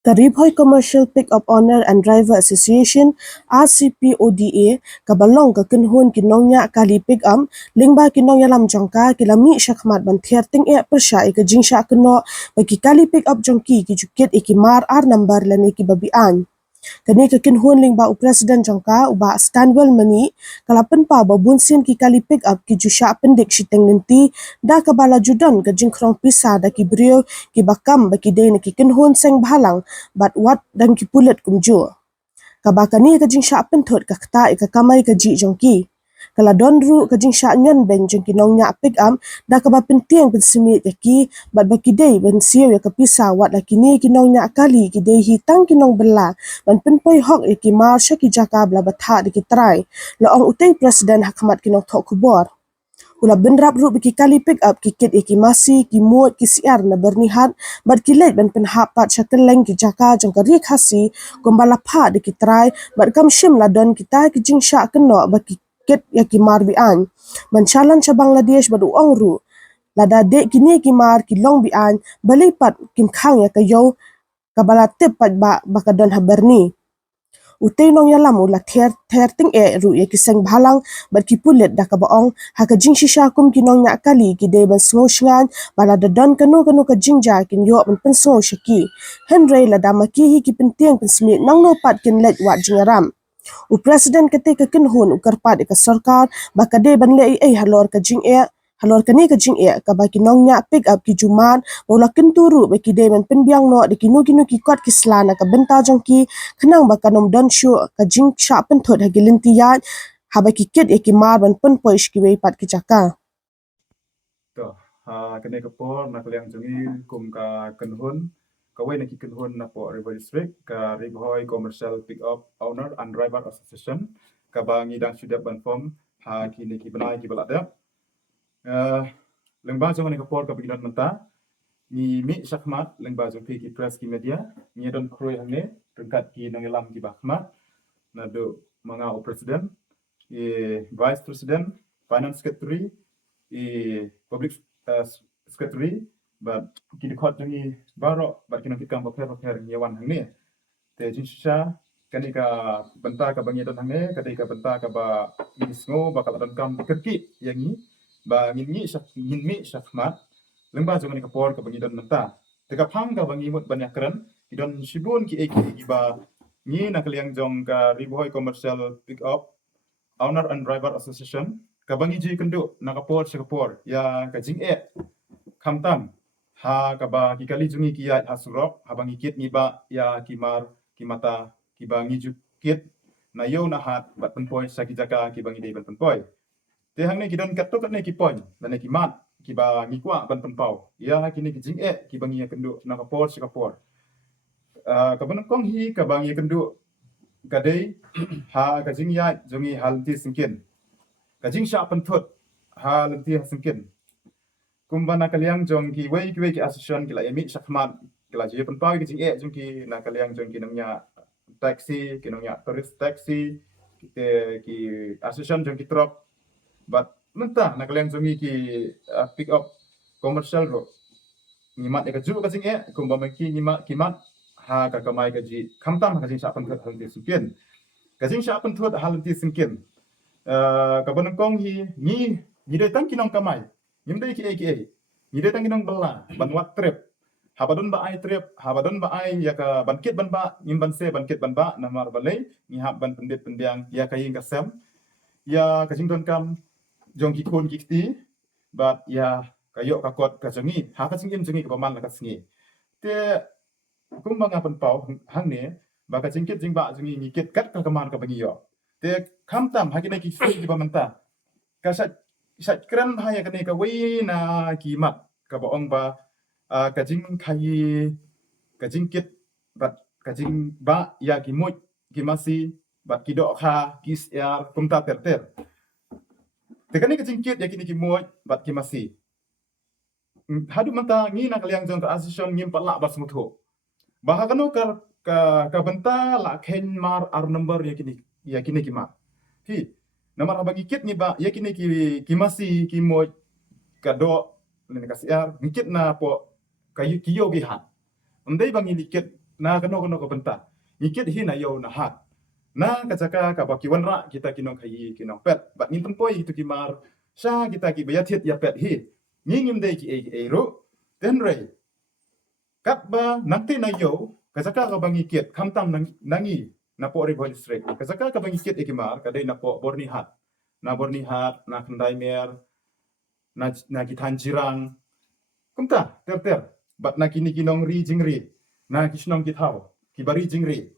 Karibhoy Commercial Pick-up Owner and Driver Association RCPODA kabalong ka kenhun kinongnya kali pick-up lingba kinongnya lam jongka kilami syakmat bantiar ting persya ika jingsya keno bagi kali pick-up jongki ki jukit iki mar number lan iki babian. Kani kekinhun ling ba presiden jongka uba Stanwell mani kalapen pa babunsin ki kali pick up ki jusha pendik shiteng nanti da kabala judon ke jingkrong pisa da ki brio ki bakam baki day ki kinhun seng bahalang bat wat dan ki pulet kumju. Kabakani ke jingsha pentot ka kta ika kamai ke ji jongki. Kala donru ke jingsha nyon ben jongki nong nya pick up da kaba penting pensimit yaki bat baki day ben siyo ya kapisa wat lakini kinong nya kali ki day hitang kinong bela ban penpoi hok yaki marsha ki jaka bla batha di ki try laong utay presiden hakamat kinong tok kubor. Ula benrap ru biki kali pick up kikit iki masi ki muat ki siar na bernihat bat kilet ban penhapat syakeleng ki jaka jong kari khasi gombala pha de ki try bat kam shim la don kita ki jingsha keno baki ket ya ki marbian ban chalan cha Bangladesh badu ong ru lada de kini ki mar ki long bian balipat kim khang ya kayo kabala tip pat ba bakadon haberni. Utay nong yalam ula ter ting ru ya kiseng bhalang bat ki pulet da kabaong haka jing shisha kum kinong nya kali ki de ban smo shngan bala da don kanu ka jingja kin yo ban penso shaki henry la da maki hi ki penting pensmi nang no pat kin let wat jingaram. Presiden ketika kenhun ukarpat ika sarkar bakade ban le halor ka jing halor kani ka jing ka baki nongnya pick up ki juman bola kenturu baki de ban penbiang no de kinu ki kot ki slana ka benta jongki kenang bakanom don shu ka jing sha penthot hagilintiyan habaki kit ki mar ban pen poish ki wei pat ki jaka. To kene kapor nak liang jungi kum ka kenhun kawai nak kenhun na po River District ka Riverhoy Commercial Pick Up Owner and Driver Association ka bangi dan sudah ban form kini ki benai ki balada lengba jong ni kapor ka bigilan menta ni mi sakmat lengba jong ki press ki media ni don kroi hangne rengkat ki nangelam ki bakmat na do manga o president vice president finance secretary public secretary but kini khot jangi baro but kini kam bakher nyawan hangne te jinsha kani ka benta ka bangi don hangne kati ka benta ka ba isngo bakal don kam kerki yangi ba ngin mi sakmat lengba jong ni kapor ka bangi don menta te ka phang ka bangi mut banyak keren idon shibun ki eki ba ni nak liang jong ka Riverhoy Commercial Pick Up Owner and Driver Association kabangi ji kendu nakapor sekapor ya kajing kamtam kaba kikali jungi kiat hasurok habangi kit niba ya kimar kimata kibangi jukit na yo nahat bat penpoi sakijaka kibangi dei bat penpoi te hangne kidon katok ne kipon dan kimat kiba ngikwa ban penpau ya kini kijing kibangi ya kendu nakapor sekapor kaban kong hi kabangi kendu kadai kajing ya jungi halti singkin kajing sya pentot halti singkin kumbana kaliang jong ki wei ki asosian ki la yami sakmat ki la je penpau ki jing jong ki na kaliang jong ki namnya taxi ki namnya tourist taxi ki asosian jong ki truck but mentah na kaliang jong ki pick up commercial ro ngimat ka ju ka jing kumbama ki ngimat kimat ka kamai ka ji kamtam ka jing sya pentot halti singkin kajing sya pentot halti singkin kaban kong hi ni dai tang kinong kamai nim dai ki ni dai tang kinong bela ban wat trip habadon ba ai trip habadon ba ai ya ka bankit ban ba nim ban se bankit ban ba namar balai ni hab ban pendit pendiang ya kayin ka sem ya kajing don kam jong ki kon ki ti bat ya kayo ka kot ka jangi ha ka singin jangi ka paman la ka singi te kumbang apan pau hang ne ba ka jingkit jing ba jangi ni kit kat ka kaman ka bangi yo te kamtam hakina ki fi ki pamenta ka sa kran haya kane ka wei na ki mat ka baong ba ka jing khai ka jingkit bat ka jing ba ya ki mut ki masi bat ki do kha ki yar kumta ter te kane ka jingkit ya kini ki mut bat ki masi hadu menta ngi na kaliang jong ka asison ngim pala bas mutho bahakano ka benta la khen mar ar number ya kini ki mar hi namar abang ikit ni ba ya kini ki masi ki mo kado ne kasiar ngikit na po kayu kiyo gi ha ndai bang ikit na kano ka benta ngikit hi na yo na hat na kacaka ka bakiwan ra kita kinong kayi kinong pet bat ngin poi itu kimar sha kita ki bayatit ya pet hi ngingim dei ki e ro ten rei kat ba nanti na yo kacaka ka bangikit kamtam nangi na po ri district kacaka ka bangikit ikimar kadai na po borni hat na kendai mer na kitan jirang kumta ter bat na kini kinong ri jingri na kisnong kithaw kibari jingri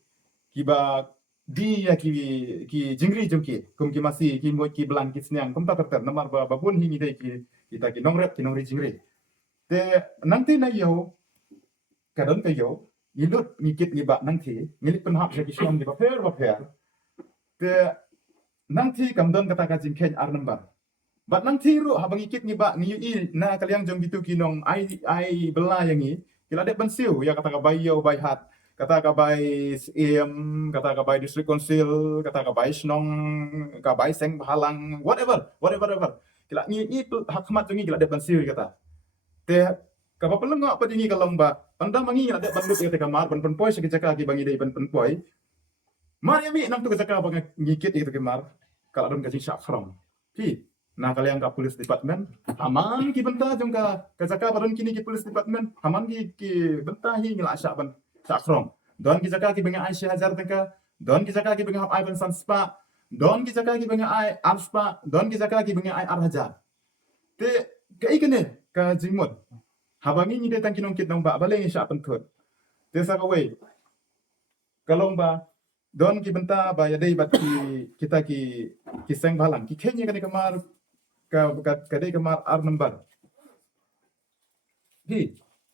kiba di ya ki jingri jumki kum ki masi ki mo ki blan ki snyang kum ta ter namar ba babun hi ni dai ki kita ki nong rep ki nong ri jingri te nanti na yo kadon te yo yilut ngikit ni ba nang thi ngilit pen hap ya ki shlom ni ba pher te nang thi kam don kata ka jingken ar number bat nang thi ru habang ngikit ni ba ni i na kalyang jong gitu ki nong ai bela yang ni kila de ban siu ya kata ka bayo bai hat kata ka bai em kata ka bai district council kata ka bai snong ka bai seng halang whatever kila ni hak mat ngi kila de ban siu kata te ka ba peleng apa dingi kalong ba anda mangi kila de ban lut kata kamar ban pen poi sekejaka ki bangi dei ban pen poi mari mi nang tu kejaka bang ngikit itu kamar kala don gaji syak khram pi na kalian ka police department aman ki benta jong ka kejaka baron kini ki police department aman ki benta hi ngila syak ban sakrong don ki jaka ki benga ai 1000 tengka don ki jaka ki benga ai ban sanspa don ki jaka ki benga ai arspa don ki jaka ki benga ai arhaja te kai kene ka jingmot habangi ni de tang kinong kit nong ba baleng sya penthut te sa ka wei kalong ba don ki benta ba ya dei bat ki kita ki seng balang ki kenya kane kamar ka dei kamar ar number hi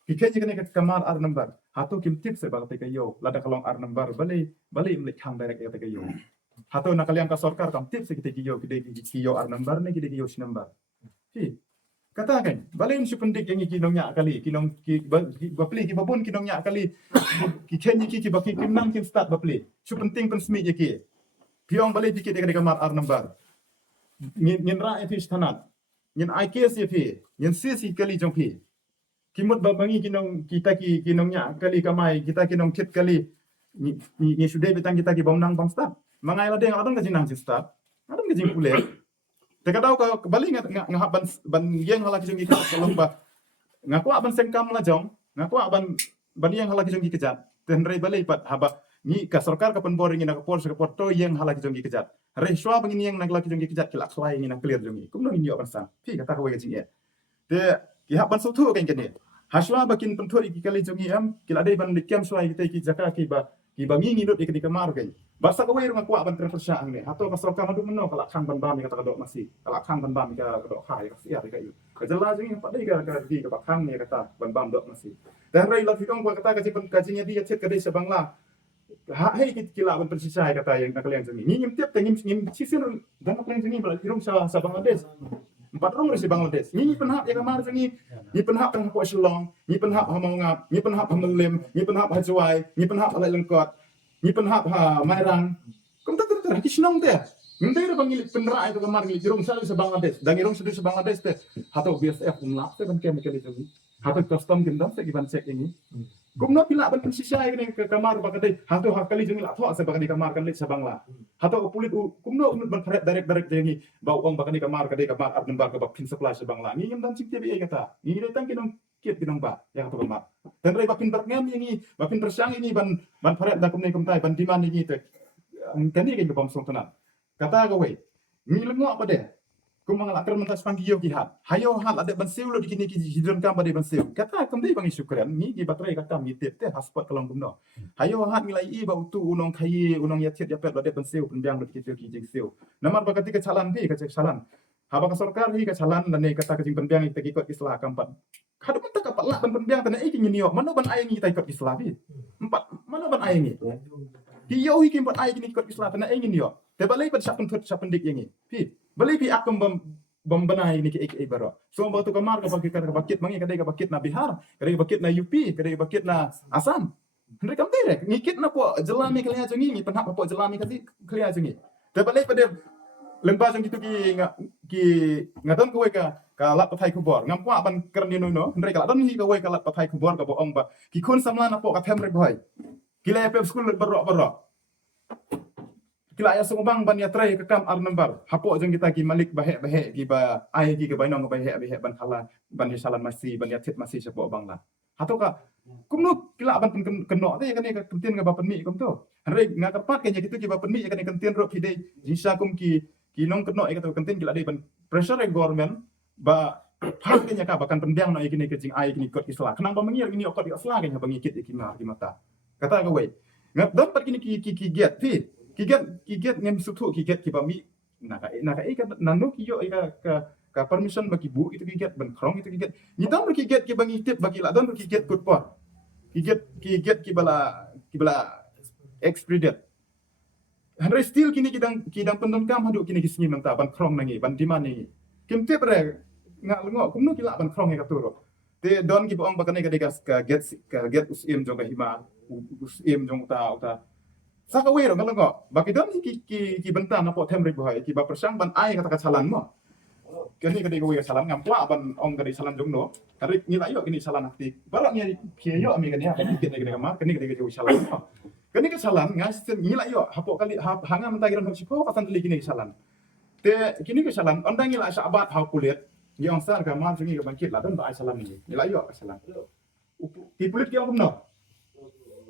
ki kenya kane kamar ar number hato kim tip se bagate kayo lada kalong ar number bale imlik khang direct kate kayo hato na kalian ka sarkar kam tip se kite kiyo kiyo ar number ne kite kiyo number hi kata kan bale im supendik yang kinong nya kali kinong ki bapli ki babun kinong nya kali ki kenya ki baki kim nang kim start bapli supenting pen smi ye ki piong bale dikit kate kamar ar number ngin ra fi stanat ngin IKS ye fi ngin CC kali jong fi kimut babangi kinong kita kinong nya kali kamai kita kinong kit kali ni sudah betang kita ki bomnang bang start mangai la deng adong ka jinang start adong ka jing pule te kadau ka bali ngah ban yeng hala ki jong ki kalong ba ngaku ban sengkam la jong ngaku ban yeng hala ki jong ki kejat ten rei bali pat haba ni ka sarkar ka penboring ina ka pol ka porto yeng hala ki jong ki kejat rei shwa bangin yeng nak la ki jong ki kejat kila khlai ni na clear jong ki kumno ni yo ban sa fi kata ka wei jing ye te ki hab ban sotu kan kene haswa bakin penthuri ki kali jongi am kila dei ban dikem swai ki jaka ki ba ngi dot ki kamar kai basa ka wei ngaku ban terpersa ang ne atau pasal ka madu menno kala khang ban ba mi kata ka dok masih kala khang ban ba mi ka dok khai ka sia ka yu ka jala jongi pa dei ka di ka khang ne kata ban bam dok masih dan rei la fikong ba kata ka jipen kajinya dia chet ka dei sebangla ha hei kila ban persisa kata yang nak kalian jongi ngim tiap tengim sisir dan kalian jongi bala irung sa Bangladesh 4 rong resi Bangladesh ni penhap ya kamar jangi ni penhap tang po Shillong ni penhap ha mangap ni penhap ha Muslim ni penhap ha Juai ni penhap ha Lengkot ni penhap ha Mairang kum ta ter ki Shnong te ngin te bangil penra itu kamar ni jirong sa Bangladesh dan irong sa Bangladesh te hato BSF umlap te ban chemical itu hato custom kindam te giban check ini kum no pila ban pensisya ini ke kamar bakade hato hakali jangi la tho sa bakade kamar kan lit sa Bangla hato pulit kum no ban pharet direct jangi bau ong bakade kamar kade kamar ar number ka bak pin supply sa Bangla ni ngam dan cik te bi kata ni datang kinong kit kinong ba ya hato kamar dan rei bakin berngam ini bakin persang ini ban pharet da kum nei kum tai ban diman ni te kani ke bom song tona kata ga wei ni lengo apa de kum mangal akar mentas panggiyo ki hat hayo hal ada ban siu lo dikini ki hidron kam bade ban siu kata kum dei bangi syukran ni ki batrai kata mi te haspot kalong kum no hayo hat milai i ba utu unong khai unong ya tiet ya pet bade ban siu penjang lo dikit ki jing siu namar ba ketika calan bi ka cek calan haba ka sarkar hi ka calan dan ne kata ka jing penjang ik ikut islah kampat kadu mentak apa lah ban penjang tan ai ki nyio mano ban ai ngi ta ikut islah bi empat mano ban ai ngi hiyo hi kim ban ai ki ikut islah tan ai ngi nyio te balai pat sapun thut sapun dik yangi pi balai pi akum bom banai ni ki baro so ba tu kamar ka bakit mangi kadai ka bakit na Bihar kadai ka bakit na UP kadai ka bakit na Assam ndre kam direk ngikit na po jelami kalian jongi ni penhap po jelami kali kalian jongi te balai pada lemba jong gitu ki ngadon ko ka lat pathai kubor ngam kwa ban kerni no ndre ka don hi ka we ka lat pathai kubor ka bo ong ba ki kun samla na po ka them re boy Kila ya pep school berok kila ya sumubang ban ya tray ke kam ar number hapok jeng kita ki malik bahek ki ba ai ki ke bainong bahek ban khala ban ya salan masih ban ya tit masih sepok bang lah atau ka kumno kila ban kenok te kan ka kentin ka bapen mi kum tu hari ngakapat kanya gitu ki bapen mi kan kentin ro ki dei jinsa kum ki nong kenok ka tu kentin kila dei ban pressure government ba hak kanya ka bakan pendiang no ikini ke jing ai kini kot isla kenang ba mengir ini okot isla kanya bangikit ikima ki mata kata ka wei ngat dapat kini ki get ti kiget ngem sutu kiget ki bami naka ka nanu ki yo ka permission bagi bu itu kiget ban krong itu kiget ni dam kiget ki bangi tip bagi la don kiget kut po kiget ki bala expedient handre still kini kidang pendon kam hadu kini kisni menta ban krong nangi ban diman ni kim tip re nga lengo kumnu kila ban krong ka turo te don ki bong bakane ka get usim jong ka hima usim jong ta saka wero ngalengo baki don ki bentan apo temri boy ki ba persang ban ai kata salan mo kani kadi go salan ngampla ban ong kadi salan jongno kari ngila yo kini salan akti barak ni pieyo ami kani apa dikit kadi kamar kani kadi go salan kani ke salan ngas ngila yo hapo kali hanga menta giran sipo pasan teli kini salan te kini ke salan ondang ngila sabat ha kulit yang sar kamar sungi ke bangkit la don ba ai salan ni ngila yo salan ti kulit ki no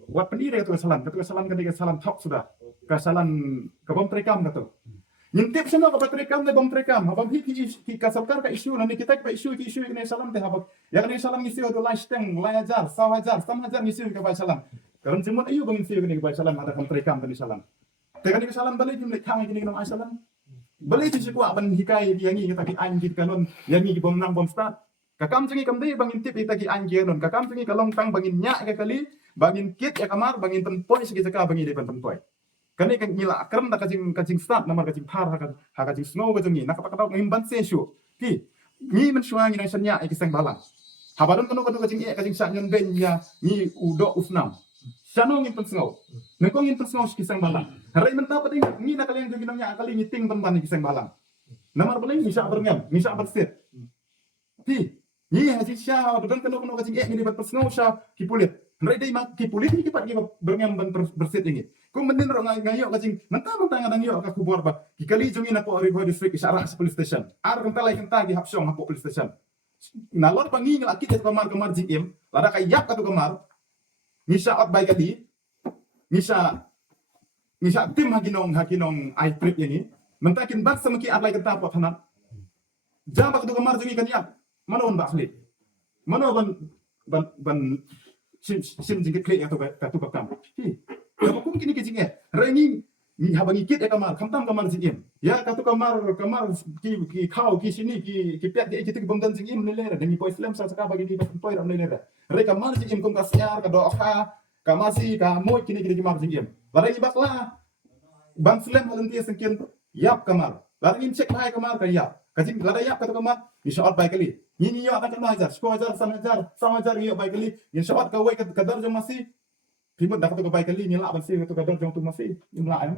buat pendiri itu kesalahan ketika kesalahan top sudah kesalahan kebom terekam kata nyintip semua ke terekam deh bom terekam abang hi kasarkar ka isu nanti kita ke isu ini salam teh abang yang ini salam isu itu lasteng layajar sawajar samajar isu ke salam karena semua ayu bang isu ke salam ada kam terekam tadi salam tekan ke salam balik jumlah kami kini nang salam balik itu kuat ban hikai yang ini kita anjit kanon yang ini bom nang bom start kakam cengi kam deh bang intip kita ki anjir non kakam cengi kalong tang bangin nyak ke kali bangin kit ya kamar bangin penpoy segi seka bangin depan penpoy kani kan ngila akram da kajing start namar kajing par ha kajing snow ka jengi nak pakatau ngim ban se shu ti ni men shuang ni sanya iki sang balang habaron kanu kajing kajing sa nyon ben ya ni udo usnam sano ngim pen snow nengko ngim pen snow ki sang balang harai menta pading ni nak kalian jengi nanya kali ni ting ban ki sang balang namar paling misa berngam misa bersit ti ni haji sha don kanu kajing ni depan snow sha ki pulit Rai dai mak ki pulit ni kipat ki berngam ban bersit ini. Ku mendin ro ngayo kajing mentang ngadang yo ka kubor ba. Ki kali jungi na po River District isara police station. Ar kenta lai kenta di hapsong hapo police station. Nalor pangi ngala kit kamar jim lada kayap ka tu kamar. Misa out by kali. Misa tim haginong ai trip ini. Mentakin bat semaki at lai kenta po tanan. Jam ka tu kamar jungi kanyap. Manon ba khli. Mano ban sim jingkit kle atau katu kakam hi kalau kum kini kecing rai ni habangi kit kamar kamtam kamar jingim ya katu kamar ki kau ki sini ki pet ki kita bom dan jingim nilera demi po islam sa bagi di poi ram nilera rai kamar jingim kum kasyar ka doa kamar si ka moy kini kamar jingim rai ni bakla bang islam halanti sengkin yap kamar rai ni cek hai kamar ka yap kajing ladai yap katu kamar insyaallah baik kali ini yo akan kena ajar 10,000 sama ajar yo baik kali insyaallah kau kadar jong masih ribut dak tu baik kali ni lah bansi tu kadar jong tu masih imla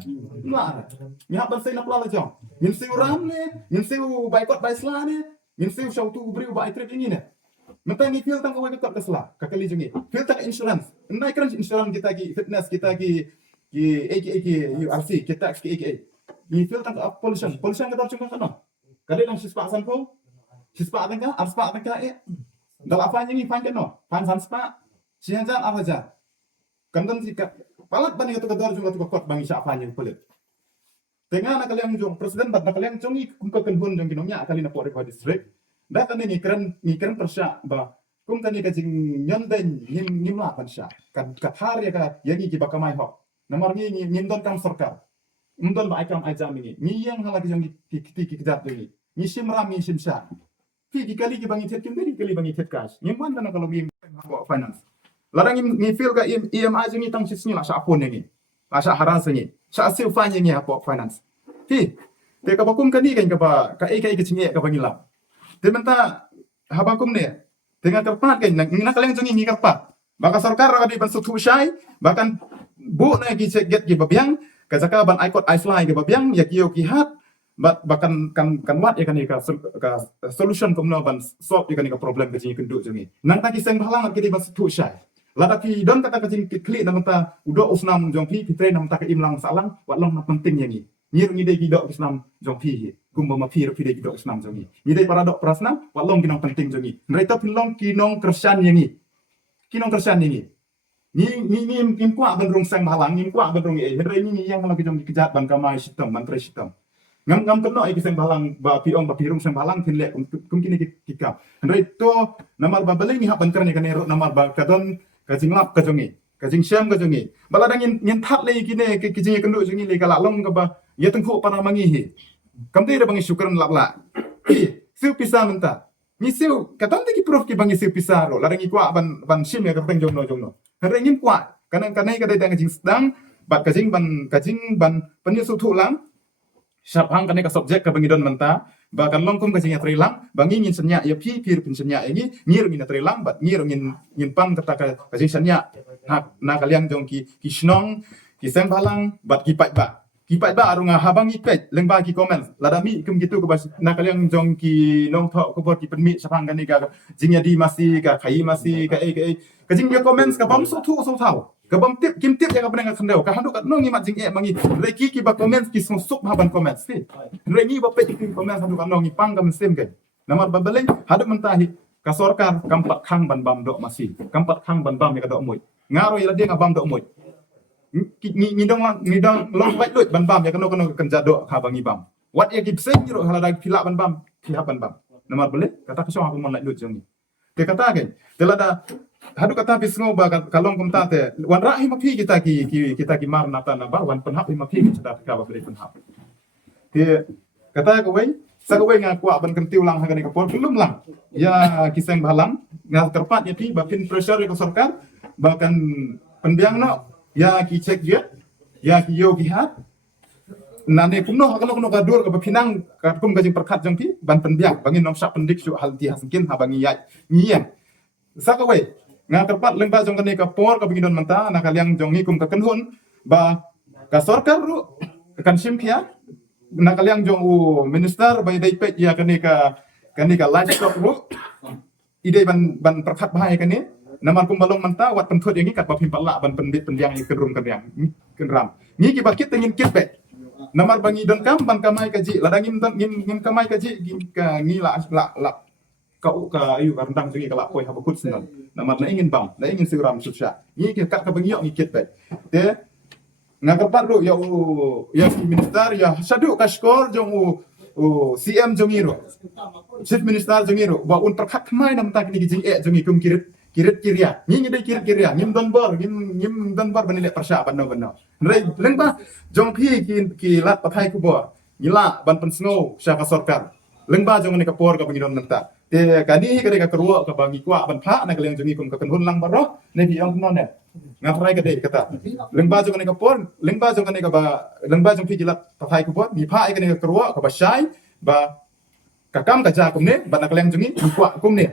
ni hab bansi na pala jong min siu ram ne min siu baikot baisla ne min siu show tu beri baik trip ini ne mentang ni feel tang kau kat kesla kakali jongi feel tang insurance ndai kan insurance kita ki fitness kita ki AK URC kita ki AK ni feel tang pollution kadar jong kan kali lang sispa sanpo sispa tangka arspa tangka dal apa ni fan no fan sanspa sihanjan apa aja kandan sika palat bani tu kadar jong tu kot bangi sa apa ni pelit tengah nak kalian jong presiden bat nak kalian jong kum ka kenhun jong ginomnya kali na River District da kan ni keren persya ba kum kan ni kajing nyonden nim la persya kan kathar ya ka yangi ki bakamai ho nomor ni don kam sarkar ndon ba ikam ajam ni yang halagi jong ki kejar ni ni simram ni simsa ti dikali ki bangi tet kembali kali bangi tet cash nyimwan kana kalau ngim finance larang ni feel ka EMI jeng ni tang sisni la sa apon ni la sa haran sengi sa asil fanya ni hapo finance ti te ka bakum kani kan ka ba ka ai ka bangi lam te menta habakum ne dengan kerpat kan nak kalian jeng ni kerpat baka sarkar ka di ban sutu syai bahkan bu na ki get ki babyang ka zaka ban aikot ifly ki babyang ya kiyo ki hat bahkan kan wat ya kan solution kumno ban solve ya kan problem ke jing kenduk jengi nang taki seng balang ke di bas tu syai Lada ki don kata kajing klik na mata udo usnam jong pi pitre na mata ka imlang salang wat long na penting yang ni. Ngir ngi de ki do usnam jong pi hi. Kum ma pi ro pi de ki do usnam jong ni. Ni de para do prasna wat long kinong penting jong ni. Nreta pinlong kinong kersan yang ni. Kinong kersan yang ni. Ni im kwa ban rong sang malang im kwa ban rong e. Henre ni yang lagi jong kejat ban kamai sistem ban tre sistem. Ngam keno ai kisang balang ba piong ba pirung sang balang kin le kum kini kikap. Henre to namar ba baleng ni hak ban kerni kanero namar ba kadon kajing lap kajongi kajing syam kajongi baladang yin that le kine kijing kendo jongi le kala long ka ba ya tengku pana mangi hi kamte da bangi syukran lapla siu pisa menta ni siu katam te ki proof ki bangi siu pisa ro ladang ikwa ban sim ya kapeng jongno hare ngim kwa kanai kadai dang jing sedang bat kajing ban penyesu thu lang syapang kanai ka subjek ka bangi don menta ba kan long kum kajing trilang bangi ngin senya ya pi pir pin senya ini ngir ngin trilang bat ngir ngin pan kata ka kajing senya na kalian jong ki snong ki sem balang bat ki pai ba arunga habang ipet lengba ki komen ladami kum gitu ke bas na kalian jong ki nong tho ko bot ki penmi syapang kan ni ka jing ya di masih ka khai masih ka kajing dia komen ka bam so thu so thau ka bam tip kim tip ya ka penang khandau ka handu ka no ngi mat jing mangi reki ki ba komen ki sup haban komen si rengi ba pe ki komen handu ka no ngi pang kam sem ke namar ba beleng hadu mentahi ka sorkar kampat khang ban bam dok masih kampat khang ban bam ya ka dok moy ngaro ya dia ngabam dok moy ni dong long baik lut ban bam ya kano kenja dok ka bangi bam wat ya ki seng ro halada pila ban bam ki ban bam namar beleng kata ka so aku mon lut jong ni te kata ke telada hadu kata pisngo ba kalong kumta te wan rahi mapi kita ki mar nata na bar wan penhap mapi kita ka ba beri penhap te kata ko wei sa ko wei nga kwa ban kentiu lang hagani ka por belum lang ya kiseng balang nga terpat ya pi ba pin pressure ko sarkar bahkan penbiang no ya ki cek dia ya ki yo ki hat nane kumno hakalo kono gadur ka pinang ka kum gajing perkat jong pi ban penbiang bangin nom sak pendik su hal ti haskin ha bangi ya ngien sa ko wei nga terpat lengba jong kane ka por ka bingidon menta na kaliang jong hikum ka kenhun ba ka sarkar ru kan simpia na kaliang jong minister ba dai pet ya kane ka livestock ru ide ban perkat bahaya kane namar kum balong menta wat penthut yang kat ba pimpala ban pendit pendiang yang kenram ni ki bakit tengin kitbe namar bangi don kam ban kamai kaji ladangin ngin kamai kaji ka ngila la kau ka ayu ka rendang jungi kala koi habakut senan namar na ingin bam na ingin siram susya ni ke kat ka bangi yok ngikit bet te ngakapat ru ya minister ya sadu ka skor jong CM jongiro chief minister jongiro ba un perkat mai nam tak ni jing jongi kum kirit kiria ni dai kirit kiria ngim don bor banile persya ban no rei lengba jong phi ki lat pathai ku bo ngila ban pensngo sya ka sarkar lengba jong ni ka por ka bangi don menta te kani ka ka keruak ka bangi kwa ban pha na kaliang jongi kum ka kenhun lang baro ne bi ong non ne ngafrai ka dei kata lengba jong ni ka por lengba jong ni ka ba lengba jong phi gilat pathai ku bo ni pha ai ka ni ka keruak ka ba shai ba kakam ka ja kum ne ban na kaliang jongi kwa kum ne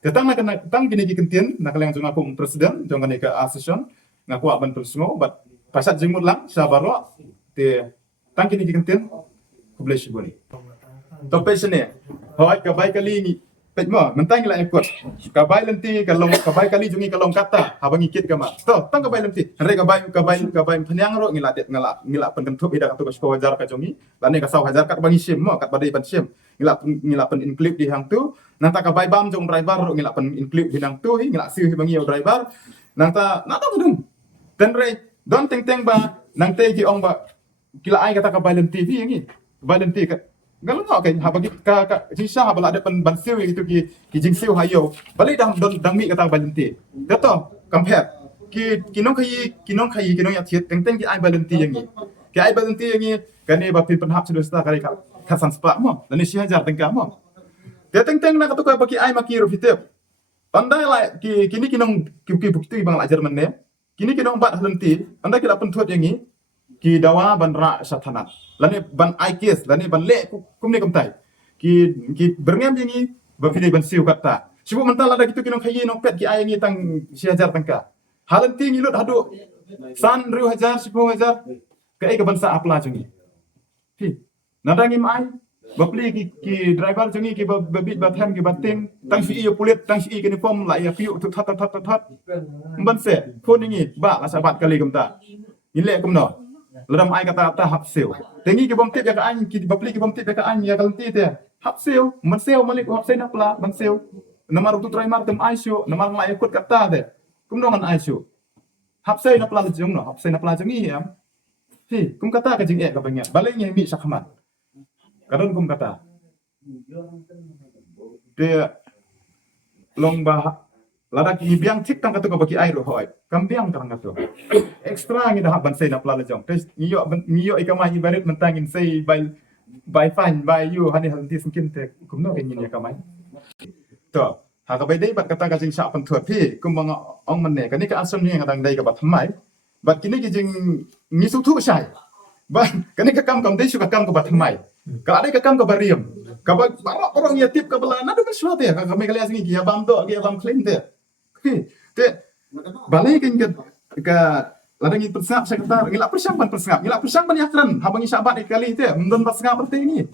tetang gini ki kentien na kaliang jong akum presiden jong ni ka asession ngaku ban pensungo bat pasat jengmut lang sabaro te tang gini ki kentien ku bless you boni to pesene hoy ka bai kali ni pejmo mentang la ekot ka bai lenti ka bai kali jungi ka long kata habang ikit ka ma to tang ka bai lenti re ka bai phanyang ro ngila penkentup ida ka to ko hajar ka jongi lane ka saw hajar ka bangi sim mo kat badai ban sim ngila pen include di hang tu nanta ka bai bam jong driver ro ngila pen include di hang tu ngila siu bangi yo driver nanta dum ten re don teng ba nang te ki ong ba kila ai kata ka bai lenti vi ngi bai lenti ka galon ha kan habagi ka jisa habala ada pen ban siu gitu ki jing siu hayo balai dah don dang mi kata bai lenti dato compare kinong kai kinong ya thiet teng ki ai bai lenti yang ni ki ai bai lenti yang ni kane ba pin penhap sudah sta kali ka kasan spa mo dan si hajar tengka mo dia teng na katu ka baki ai maki ro fitep pandai la kini kinong ki bukti bang la Jerman ne kini kinong bat lenti pandai kila pen thuat yang ni ki dawa ban ra sathanat lane ban aikes lane ban le kum ne kumtai ki berngam yang ni ba fide ban siu kata sibu mental ada gitu kinong khayi nong pet ki ai yang ni tang si hajar tengka halenti ngilut hadu san riu hajar 10,000 ka bansa apla jungi nada ngim ai Bapli ki driver jongi ki babit bathem ki bating tang si iyo pulit tang si ki form la ya piu tu that ban se phone ni ba la sabat kali kumta ile kumno ladam ai kata ta hap sel tengi ki bom tip ya ka an ki bapli ki bom tip ya ka an ya kalti te hap sel man sel malik hap sel na pla ban sel namar tu try mar tem ai sio namar la ikut kata te kumno ngan ai sio hap sel na pla jong no hap sel na pla jongi am hi kum kata ka jing e ka banyak balenya mi sakmat kadon kum kata dia long bah lada ki biang tik tang katu ko baki air hoi kam biang tang katu extra ngi dah ban sei na pla jong tes niyo ikamai ibarat mentangin sei by fine by you hani hanti singkin te kum no ken ni kamai to ha ka bai dei bat kata ka jing sa pan thuat thi kum bang ong man ne ka ni ka asam ni ngadang dai ka bat thamai bat kini ki jing ni su thu sai ba kani ka kam dei su ka kam ka bat thamai ka ada ka kam ka bariam ka ba orang ya tip ka bala na do suat ya ka kami kali asing ki abam do ki abam clean te te balai kan ka ladang itu persap sekretar ngila persang ban yakran habang isabat kali te mendon pasngap berte ni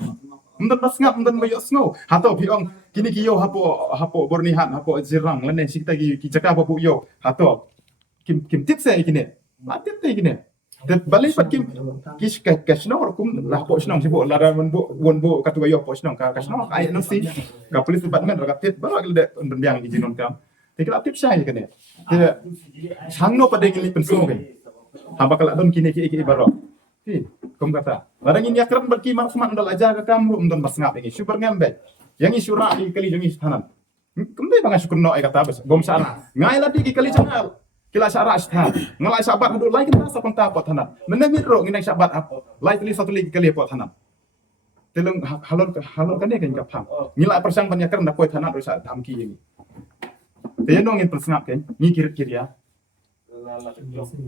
mendon pasngap mendon bayo sngo hato piong kini kiyo hapo bornihan hapo jirang lene sikta ki jaka babu yo hato kim tip se kini matip te kini te balai pat kim kis ka snor kum lah po snong sibo lara won bo katu bayo po snong ka snong ai no si ka polis department ra tip baru agil de ndembiang ki jinon kam te kala tip sai kini te sangno pada ngili pensong kan hamba kala don kini ki baro ti kum kata ladang ini akran berki mar semat ndal aja ka kamu ndon bas ngap ini super ngembe yang isura i kali jongi stanan kum te bang syukur no ai kata bas bom sana ngai ladi ki kali jangal kila syara stan ngalai sabat hadu lai kita sa panta pot hana menemi ro nginai sabat lai kali satu lagi kali pot hana telung halon kan kan kapam nilai persang banyak kan dapat hana ro sa tamki ini te no ngin persngap kan ni kirit ya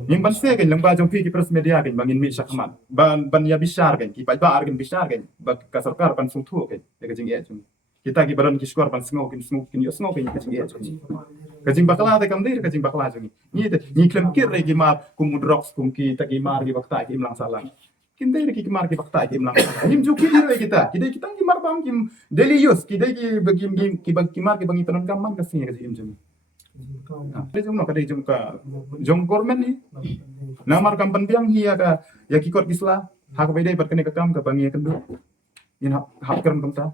Ning ban se kan lamba jong pi ki press media kan bangin mi sakmat ban ya bisar kan ki ba argan bisar kan ba ka sarkar pan sung thu kan ya jing e chung kita ki baron ki skor pan sngo kin yo sngo kan ka jing e chung ka jing bakla te kam dir ka jing bakla jong ni klem kir re ki mar kum mudrox kum ki ta ki mar ki bakta ki imlang salang kin dai ki mar ki bakta ki imlang nim ju ki re kita ki mar bam kim daily use ki dai ki bagim ki mar ki bangi panon kam man ka sin ka jing jong Jom no kadai jom ka jom government ni namar kam pendiang hiya ka ya kikot kisla hak bedai berkene ka kam ka bangi kendu in hak keram kam ta